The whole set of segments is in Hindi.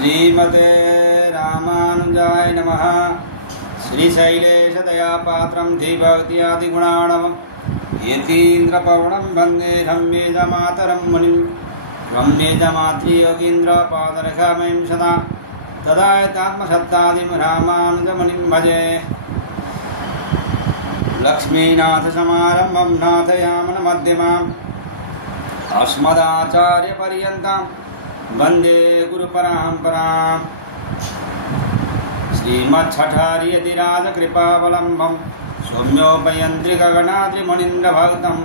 श्रीमते रामानुजाय नमः। श्रीशैलेशदयापात्रं धीभक्त्यादिगुणाणवं यतीन्द्रपवनं वन्दे रम्येजमातरं मुनिं रम्येजमातृयोगीन्द्रपादरक्षामयं सदा तदायतात्मसत्तादिं रामानुजमुनिं भजे। लक्ष्मीनाथसमारम्भं नाथयामनमध्यमाम् अस्मदाचार्यपर्यन्तां वन्दे गुरुपरम्पराम्। श्रीमच्छठार्यतिराजकृपावलम्बं सौम्योपयन्त्रिगगणाद्रिमुनीन्द्रभक्तं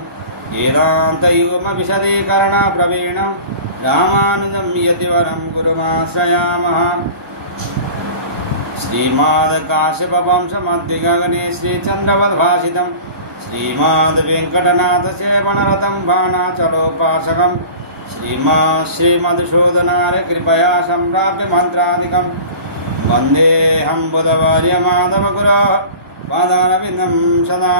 वेदान्तयुगमविशदीकरणाप्रवीणं रामानुजं यतिवरं गुरुमाश्रयामः। श्रीमद्काश्यपवंशमद्विगगने श्रीचन्द्रवद्भासितं श्रीमद्वेङ्कटनाथसेवनरतं बाणाचलोपासकं श्रीमद्शूदनार्य कृपया सम्प्राप्य मंत्रादिकं वन्देऽहं बुधवर्यमाधवगुरोः पादारविन्दं सदा।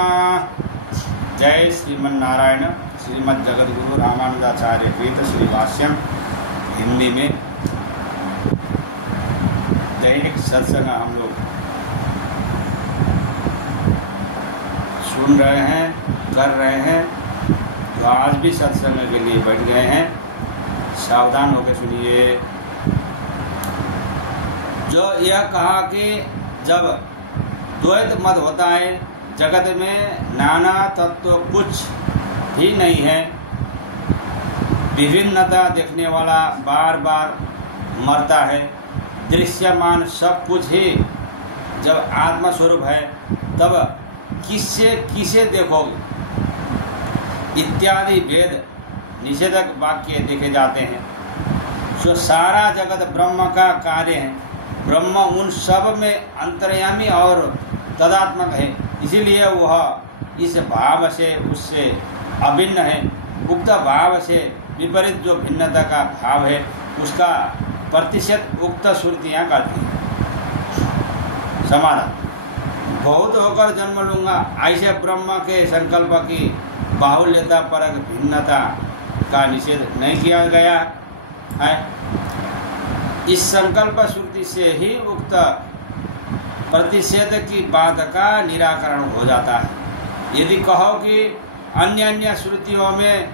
जय श्रीमन्नारायण। श्रीमद्जगद्गुरु रामानुजाचार्य कृत श्री भाष्यम हिंदी में दैनिक सत्संग हम लोग सुन रहे हैं, कर रहे हैं। तो आज भी सत्संग के लिए बैठ गए हैं। सावधान होकर सुनिए। जो यह कहा कि जब द्वैत मत होता है, जगत में नाना तत्व कुछ भी नहीं है, विभिन्नता देखने वाला बार बार मरता है, दृश्यमान सब कुछ ही जब आत्मा स्वरूप है तब किससे किसे देखोगे इत्यादि भेद निषेधक वाक्य देखे जाते हैं। जो सारा जगत ब्रह्म का कार्य है, ब्रह्म उन सब में अंतर्यामी और तदात्मक है, इसीलिए वह इस भाव से उससे अभिन्न है। उक्त भाव से विपरीत जो भिन्नता का भाव है उसका प्रतिशत उक्त श्रुतियाँ करती हैं। समाधान। बहुत होकर जन्म लूंगा, ऐसे ब्रह्म के संकल्प की बाहुल्यता परक भिन्नता का निषेध नहीं किया गया है। इस संकल्प श्रुति से ही उक्त प्रतिषेध की बात का निराकरण हो जाता है। यदि कहो कि अन्य अन्य श्रुतियों में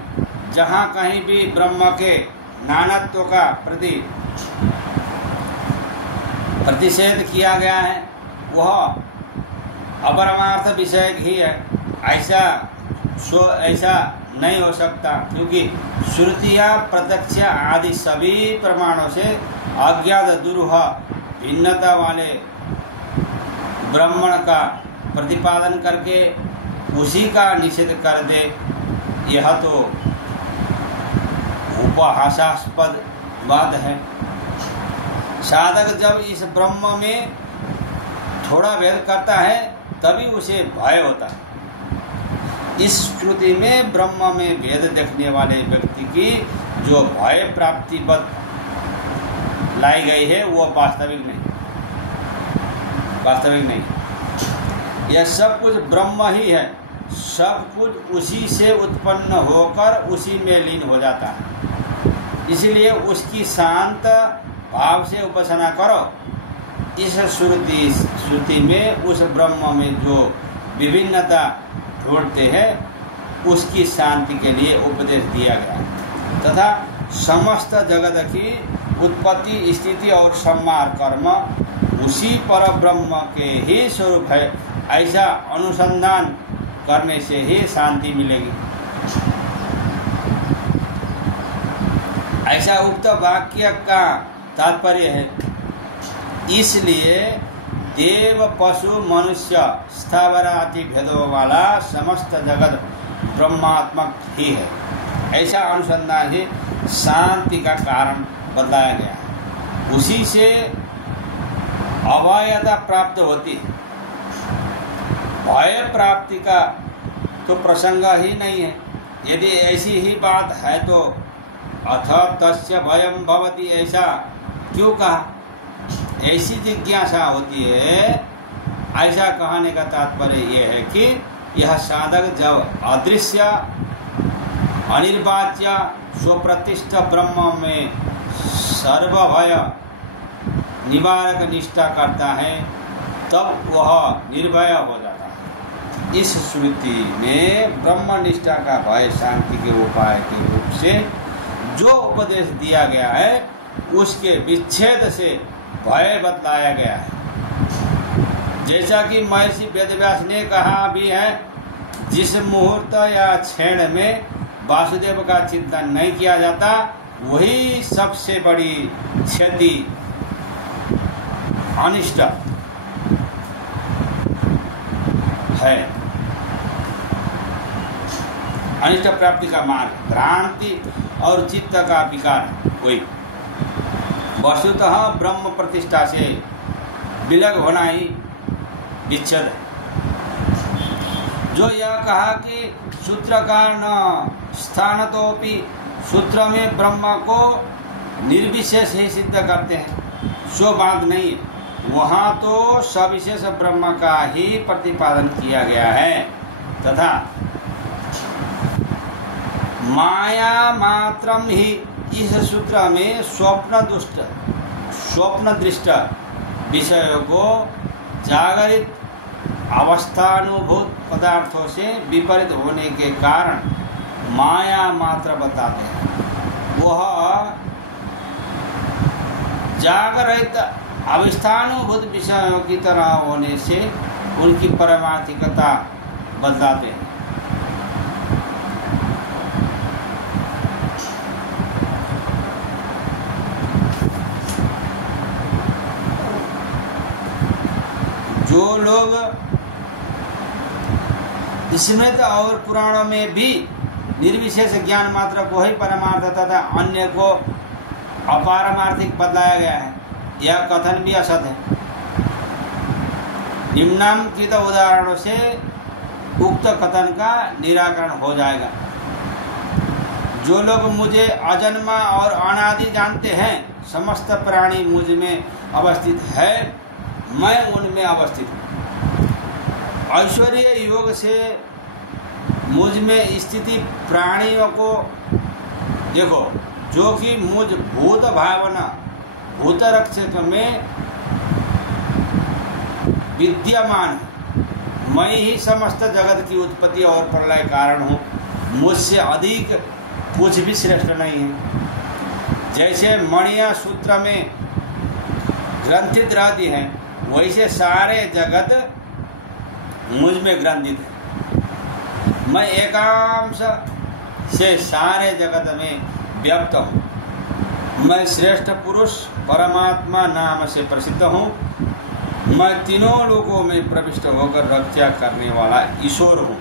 जहाँ कहीं भी ब्रह्म के नानत्व का प्रतिषेध किया गया है वह अपरमार्थ विषय ही है, ऐसा नहीं हो सकता, क्योंकि श्रुतियाँ प्रत्यक्ष आदि सभी प्रमाणों से अज्ञात दुरूह भिन्नता वाले ब्राह्मण का प्रतिपादन करके उसी का निषेध कर दे। यह तो उपहासास्पद बात है। साधक जब इस ब्रह्म में थोड़ा भेद करता है तभी उसे भय होता है। इस श्रुति में ब्रह्म में भेद देखने वाले व्यक्ति की जो भय प्राप्ति बद लाई गई है वो वास्तविक नहीं। यह सब कुछ ब्रह्म ही है। सब कुछ उसी से उत्पन्न होकर उसी में लीन हो जाता है। इसलिए उसकी शांत भाव से उपासना करो। इस श्रुति में उस ब्रह्म में जो विभिन्नता ढूंढते हैं उसकी शांति के लिए उपदेश दिया गया तथा समस्त जगत की उत्पत्ति, स्थिति और संहार कर्म उसी पर ब्रह्म के ही स्वरूप है, ऐसा अनुसंधान करने से ही शांति मिलेगी। ऐसा उक्त वाक्य का तात्पर्य है। इसलिए देव, पशु, मनुष्य, स्थावर आदि भेदों वाला समस्त जगत ब्रह्मात्मक ही है, ऐसा अनुसंधान ही शांति का कारण बताया गया है। उसी से अभयता प्राप्त होती है। भय प्राप्ति का तो प्रसंग ही नहीं है। यदि ऐसी ही बात है तो अथ तस्य भयं भवति, ऐसा क्यों कहा? ऐसी जिज्ञासा होती है। ऐसा कहने का तात्पर्य यह है कि यह साधक जब अदृश्य अनिर्वाच्य स्वप्रतिष्ठ ब्रह्म में सर्वभय निवारक निष्ठा करता है तब वह निर्भय हो जाता है। इस श्रुति में ब्रह्म निष्ठा का भय शांति के उपाय के रूप से जो उपदेश दिया गया है उसके विच्छेद से भय बतलाया गया है। जैसा कि महर्षि वेदव्यास ने कहा भी है, जिस मुहूर्त या क्षण में वासुदेव का चिंतन नहीं किया जाता वही सबसे बड़ी क्षति अनिष्ट है, अनिष्ट प्राप्ति का मार्ग, भ्रांति और चित्त का विकार वही। वस्तुतः ब्रह्म प्रतिष्ठा से विलग होना ही विच्छेद है। जो यह कहा कि सूत्र का न स्थान तो भी, सूत्र में ब्रह्म को निर्विशेष ही सिद्ध करते हैं, सो बात नहीं है। वहाँ तो सविशेष ब्रह्म का ही प्रतिपादन किया गया है तथा माया मात्रम ही इस सूत्र में स्वप्न दृष्ट विषयों को जागरित अवस्थानुभूत पदार्थों से विपरीत होने के कारण माया मात्र बताते हैं। वह जागरित अवस्थानुभूत विषयों की तरह होने से उनकी परमार्थिकता बदलाते हैं। जो लोग स्मृत और पुराणों में भी निर्विशेष ज्ञान मात्र को ही परमार्थ तथा अन्य को अपारमार्थिक बतलाया गया है, यह कथन भी असत है। निम्नांकित उदाहरणों से उक्त कथन का निराकरण हो जाएगा। जो लोग मुझे अजन्मा और अनादि जानते हैं, समस्त प्राणी मुझ में अवस्थित है, मैं उनमें अवस्थित हूँ। ऐश्वर्य योग से मुझ में स्थिति प्राणियों को देखो, जो कि मुझ भूत भावना भूत रक्षक में विद्यमान है। मैं ही समस्त जगत की उत्पत्ति और प्रलय कारण हूँ, मुझसे अधिक कुछ भी श्रेष्ठ नहीं है। जैसे मणिया सूत्र में ग्रंथित रहती है, वैसे सारे जगत मुझ में ग्रंथित है। मैं एकांश से सारे जगत में व्याप्त हूँ। मैं श्रेष्ठ पुरुष परमात्मा नाम से प्रसिद्ध हूँ। मैं तीनों लोकों में प्रविष्ट होकर रक्षा करने वाला ईश्वर हूँ।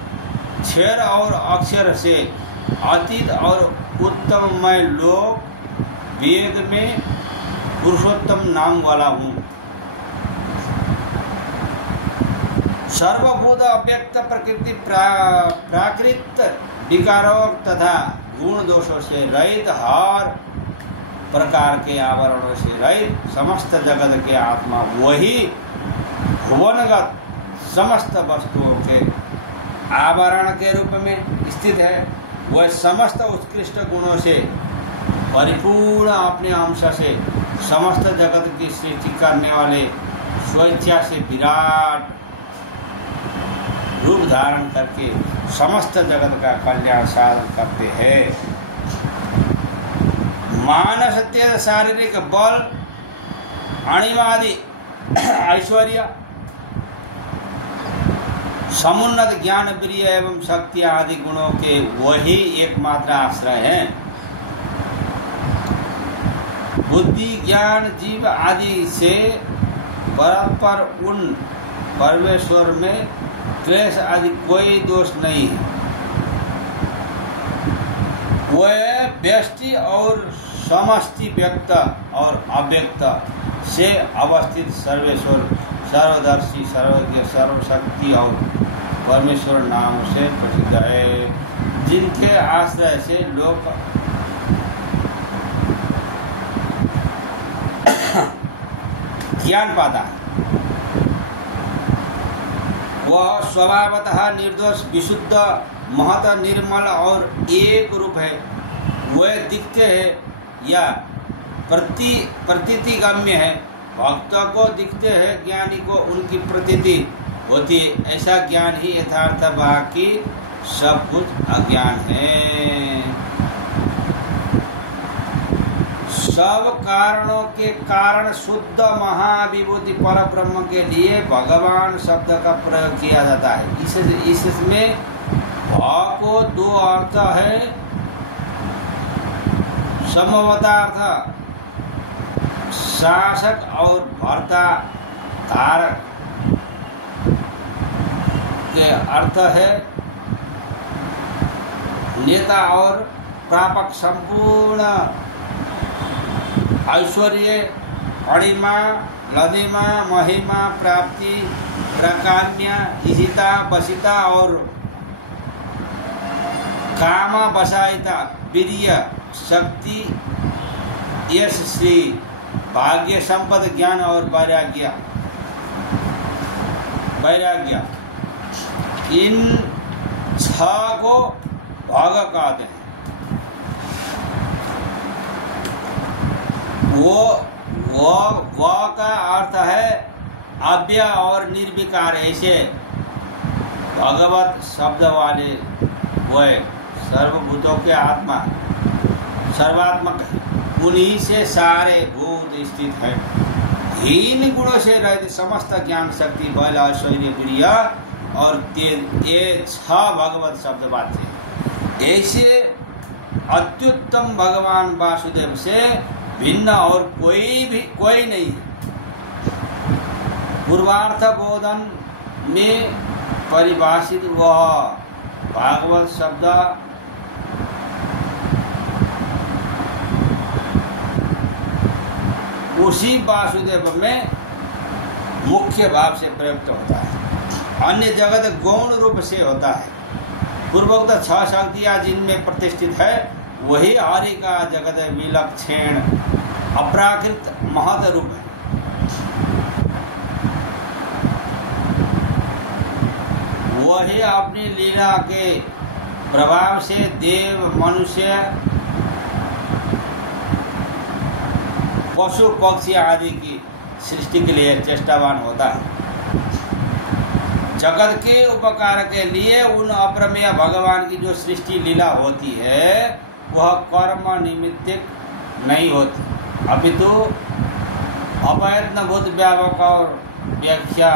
क्षर और अक्षर से अतीत और उत्तम मैं लोक वेद में पुरुषोत्तम नाम वाला हूँ। सर्वभूत अव्यक्त प्रकृति प्राकृत विकारों तथा गुण दोषों से रहित, हर प्रकार के आवरणों से रहित समस्त जगत के आत्मा वही भुवनगत समस्त वस्तुओं के आवरण के रूप में स्थित है। वह समस्त उत्कृष्ट गुणों से परिपूर्ण अपने अंश से समस्त जगत की सृष्टि करने वाले स्वेच्छा से विराट रूप धारण करके समस्त जगत का कल्याण साधन करते हैं। मानसत्य शारीरिक बल, अणिमादि ऐश्वर्य, समुन्नत ज्ञान प्रिय एवं शक्ति आदि गुणों के वही एकमात्र आश्रय हैं। बुद्धि ज्ञान जीव आदि से परस्पर उन परमेश्वर में क्लेश आदि कोई दोष नहीं है। वह व्यष्टि और समष्टि व्यक्त और अव्यक्त से अवस्थित सर्वेश्वर, सर्वदर्शी, सर्वज्ञ, सर्वशक्ति और परमेश्वर नाम से प्रसिद्ध है, जिनके आश्रय से लोग ज्ञान पाता है। वह स्वभावतः निर्दोष, विशुद्ध, महत, निर्मल और एक रूप है। वह दिखते हैं या प्रतीतिगम्य है, भक्त को दिखते हैं, ज्ञानी को उनकी प्रतीति होती है। ऐसा ज्ञान ही यथार्थ, बाकी सब कुछ अज्ञान है। सब कारणों के कारण शुद्ध महाविभूति पर ब्रह्म के लिए भगवान शब्द का प्रयोग किया जाता है। इसमें भाव को दो अर्थ है। समवतार्थ शासक और भर्ता धारक के अर्थ है नेता और प्रापक, संपूर्ण ऐश्वर्य, अणिमा, लदिमा, महिमा, प्राप्ति, प्रकाम्य, इहिता, बसिता और कामा बसायिता, वीर्य, शक्ति, यश, श्री, भाग्य, संपद, ज्ञान और वैराग्य। इन छह को भाग कहते हैं। वो का अर्थ है अव्यय और निर्विकार। ऐसे भगवत शब्द वाले वह सर्वभूतों के आत्मा सर्वात्मक है, उन्हीं से सारे भूत स्थित है। हीन गुणों से रहित समस्त ज्ञान, शक्ति, बल, ऐश्वर्य, वीर्य और तेज, ये छह भगवत शब्द वाच्य है। ऐसे अत्युत्तम भगवान वासुदेव से भिन्न और कोई नहीं है। पूर्वार्थ बोधन में परिभाषित वह भागवत शब्द उसी वासुदेव में मुख्य भाव से प्रयुक्त होता है। अन्य जगत गौण रूप से होता है। पूर्वोक्त छह शक्तियां जिनमें प्रतिष्ठित है, वही हरि का जगत विलक्षण अपराकृत महत रूप है। वही अपनी लीला के प्रभाव से देव, मनुष्य, पशु, पक्षी आदि की सृष्टि के लिए चेष्टावान होता है। जगत के उपकार के लिए उन अप्रमेय भगवान की जो सृष्टि लीला होती है, वह कर्म निमित्तिक नहीं होती, अपितु अप्रयत्नभूत व्यापक और व्याख्या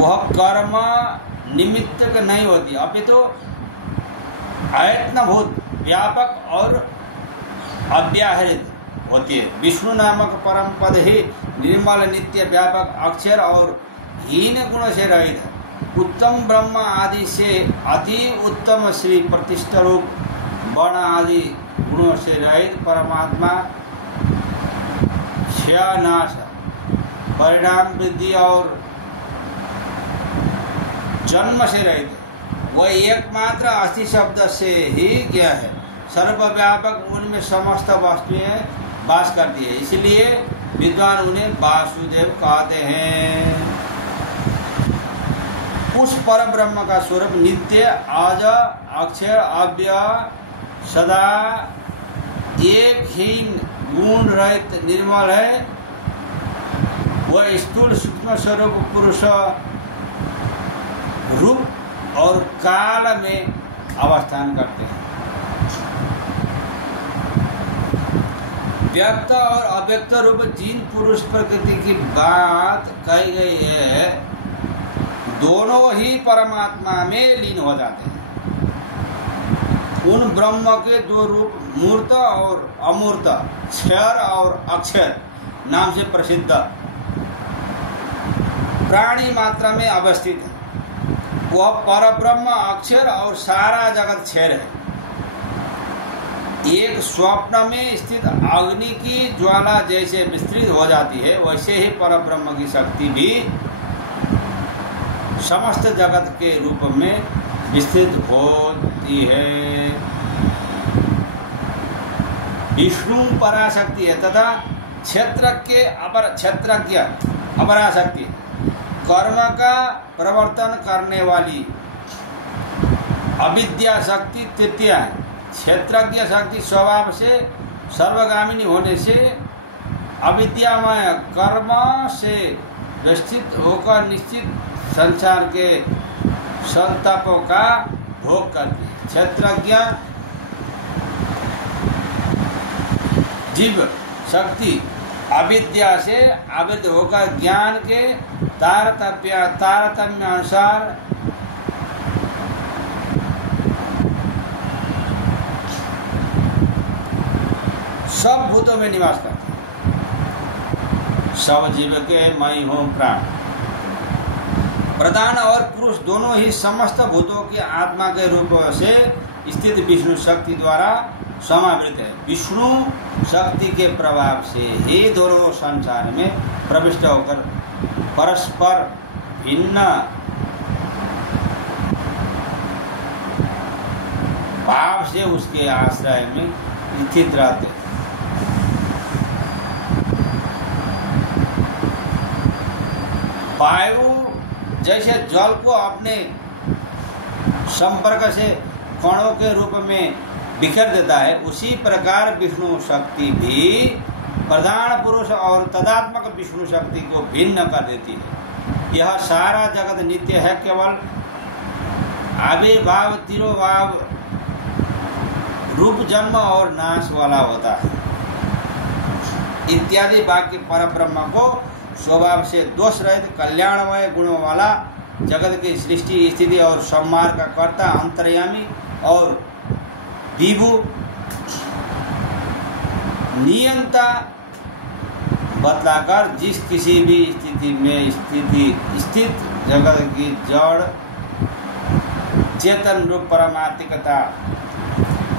वह कर्म निमित्त नहीं होती, अपितु आयत्नभूत, व्यापक और अव्याहृत होती है। विष्णु नामक परम पद ही निर्मल, नित्य, व्यापक, अक्षर और हीन गुण से रहित है। उत्तम ब्रह्म आदि से अति उत्तम श्री प्रतिष्ठा रूप वर्ण आदि गुणों से रहित परमात्मा क्षय, नाश, परिणाम, वृद्धि और जन्म से रहित है। वह एकमात्र अस्थि शब्द से ही ज्ञ है। सर्वव्यापक, उनमें समस्त वस्तुएं वास करती है, इसलिए विद्वान उन्हें वासुदेव कहते हैं। उस परम ब्रह्म का स्वरूप नित्य, आज, अक्षर, अव्यय, सदा एक हीन, गुण रहित, निर्मल है। वह स्थूल सूक्ष्म स्वरूप पुरुष रूप और काल में अवस्थान करते हैं। व्यक्त और अव्यक्त रूप जिन पुरुष प्रकृति की बात कही गई है, दोनों ही परमात्मा में लीन हो जाते हैं। उन ब्रह्म के दो रूप मूर्त और अमूर्त, क्षर और अक्षर नाम से प्रसिद्ध प्राणी मात्रा में अवस्थित है। वह परब्रह्म अक्षर और सारा जगत क्षर है। एक स्वप्न में स्थित अग्नि की ज्वाला जैसे विस्तृत हो जाती है, वैसे ही परब्रह्म की शक्ति भी समस्त जगत के रूप में विस्तृत होती है। विष्णु पराशक्ति है तथा क्षेत्रज्ञ अपराशक्ति है। कर्म का प्रवर्तन करने वाली अविद्या शक्ति तृतीय है। क्षेत्रज्ञ शक्ति स्वभाव से सर्वगामिनी होने से अविद्यामय कर्म से व्यवस्थित होकर निश्चित संसार के संतापों का भोग करती है। क्षेत्रज्ञ जीव शक्ति अविद्या से आविद होकर ज्ञान के तारतम्य अनुसार सब भूतों में निवास करते हैं। सब जीव के मई हों प्राण। प्रधान और पुरुष दोनों ही समस्त भूतों की आत्मा के रूप से स्थित विष्णु शक्ति द्वारा समावृत है। विष्णु शक्ति के प्रभाव से ही दोनों संसार में प्रविष्ट होकर परस्पर भिन्न भाव से उसके आश्रय में स्थित रहते हैं। वायु जैसे जल को अपने संपर्क से कणों के रूप में बिखर देता है, उसी प्रकार विष्णु शक्ति भी प्रधान पुरुष और तदात्मक विष्णु शक्ति को भिन्न कर देती है। यह सारा जगत नित्य है, केवल आविर्भाव तिरोभाव रूप जन्म और नाश वाला होता है इत्यादि वाक्य परब्रह्म को स्वभाव से दोष रहित कल्याणमय गुणों वाला जगत की सृष्टि स्थिति और संहार का कर्ता अंतर्यामी और विभु नियंता बतलाकर जिस किसी भी स्थिति में स्थित जगत की जड़ चेतन रूप परमात्मिकता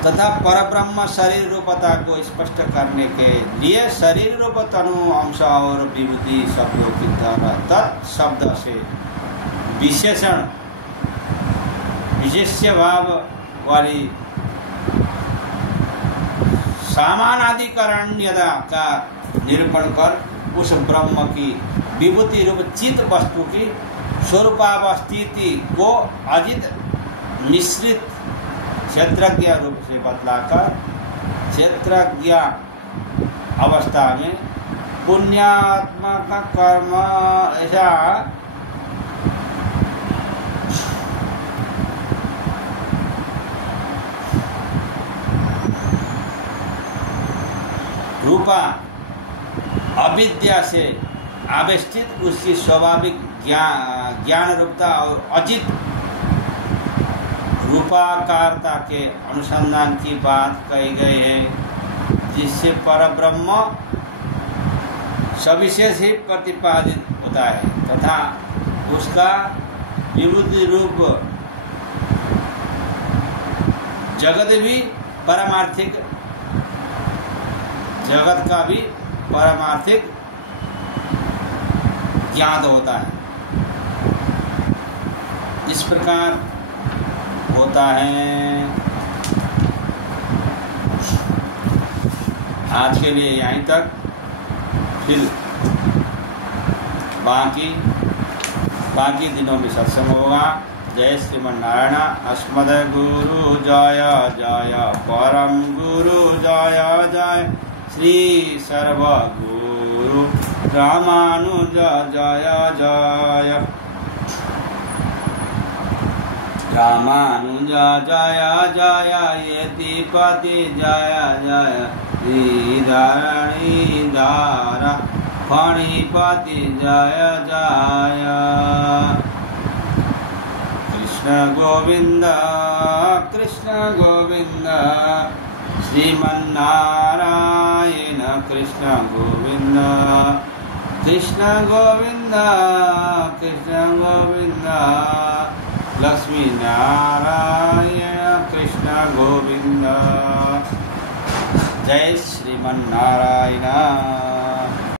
तथा परब्रह्म शरीर रूपता को स्पष्ट करने के लिए शरीर रूप तनु अंश और विभूति शब्दों की तरह तत्शब्द से विशेषण विशेष्य भाव वाली सामानाधिकरण्यता का निरूपण कर उस ब्रह्म की विभूति रूप चित वस्तु की स्वरूपावस्थिति को अजित मिश्रित क्षेत्रज्ञ रूप से बतलाकर क्षेत्रज्ञ अवस्था में पुण्यात्मा का कर्म ऐसा रूपा अविद्या से आवेष्टित उसकी स्वाभाविक ज्ञान रूपता और अजित रूपाकारता के अनुसंधान की बात कही गई है, जिससे परब्रह्म सविशेष ही प्रतिपादित होता है तथा उसका विभूति रूप जगत भी पारमार्थिक जगत का भी पारमार्थिक ज्ञात होता है। इस प्रकार होता है। आज के लिए यहीं तक, फिर बाकी दिनों में सत्संग होगा। जय श्रीमन नारायण। अस्मद गुरु जय जय, परम गुरु जय जय, श्री सर्व गुरु रामानुज जय जय, रामानुज जय जय, यतिपति जय जय, श्रीधरणी धारा फणिपति जय जय, कृष्ण गोविंद श्रीमन्नारायण कृष्ण गोविंद, कृष्ण गोविंद लक्ष्मी नारायण कृष्ण गोविंद। जय श्रीमन्नारायण।